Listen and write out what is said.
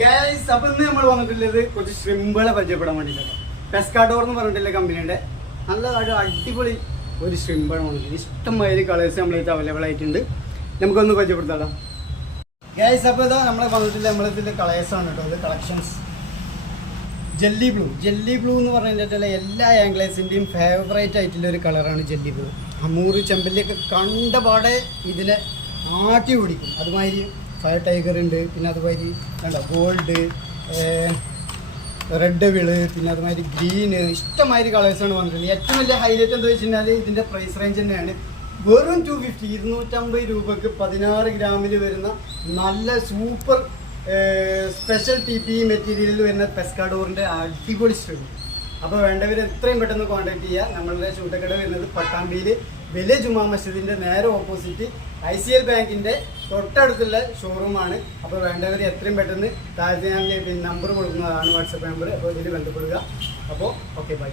Guys അപ്പോൾ ഇന്ന് നമ്മൾ വന്നിട്ടുള്ളത് കുറച്ച് ഷ്രിമ്പുകളെ പരിചയപ്പെടാൻ വേണ്ടിയിട്ടാണ്. പെസ്കാഡോർ എന്ന് പറഞ്ഞിട്ടുള്ള കമ്പനിയുടെ നല്ല അടിപൊളി ഒരു ഷ്രിമ്പാണ് വന്നിട്ട്. ഇഷ്ടംമാതിരി കളേഴ്സ് നമ്മളത് അവൈലബിൾ ആയിട്ടുണ്ട്. നമുക്കൊന്ന് പരിചയപ്പെടുത്താം ഗൈസ്. അപ്പോൾ ഇതാ നമ്മൾ വന്നിട്ടുള്ള നമ്മളിതിൻ്റെ കളേഴ്സാണ് കേട്ടോ. അത് കളക്ഷൻസ് ജെല്ലി ബ്ലൂ എന്ന് പറഞ്ഞിട്ടുള്ള എല്ലാ ആംഗ്ലേഴ്സിൻ്റെയും ഫേവറേറ്റ് ആയിട്ടുള്ള ഒരു കളറാണ് ജെല്ലി ബ്ലൂ. അമൂറ് ചെമ്പല്ലിയൊക്കെ കണ്ട പാടെ ഇതിനെ ആട്ടി പിടിക്കും. അതുമാതിരി ഫയർ ടൈഗർ ഉണ്ട്, പിന്നെ അതുമാതിരി കണ്ടോ ഗോൾഡ്, റെഡ് വിള്, പിന്നെ അതുമാതിരി ഗ്രീന്, ഇഷ്ടമാതിരി കളേഴ്സാണ് വന്നിട്ടുള്ളത്. ഏറ്റവും വലിയ ഹൈലൈറ്റ് എന്താ വെച്ച് കഴിഞ്ഞാൽ ഇതിൻ്റെ പ്രൈസ് റേഞ്ച് തന്നെയാണ്. വെറും 250 250 രൂപക്ക് 16 ഗ്രാമിൽ വരുന്ന നല്ല സൂപ്പർ സ്പെഷ്യൽ TPE മെറ്റീരിയലിൽ വരുന്ന പെസ്കാഡോറിൻ്റെ അടിപൊളി സ്റ്റോൺ. അപ്പോൾ വേണ്ടവർ എത്രയും പെട്ടെന്ന് കോൺടാക്ട് ചെയ്യുക. നമ്മളുടെ ഷൂട്ടക്കട വരുന്നത് പട്ടാമ്പിയിൽ വലിയ ജുമാ മസ്ജിദിൻ്റെ നേരെ ഓപ്പോസിറ്റ് ICL ബാങ്കിൻ്റെ തൊട്ടടുത്തുള്ള ഷോറൂമാണ്. അപ്പോൾ വേണ്ടവർ എത്രയും പെട്ടെന്ന് താഴത്തെ ഞാൻ നമ്പർ കൊടുക്കുന്നതാണ്, വാട്സപ്പ് നമ്പർ. അപ്പോൾ ഇതിൽ ബന്ധപ്പെടുക. അപ്പോൾ ഓക്കെ, ബൈ.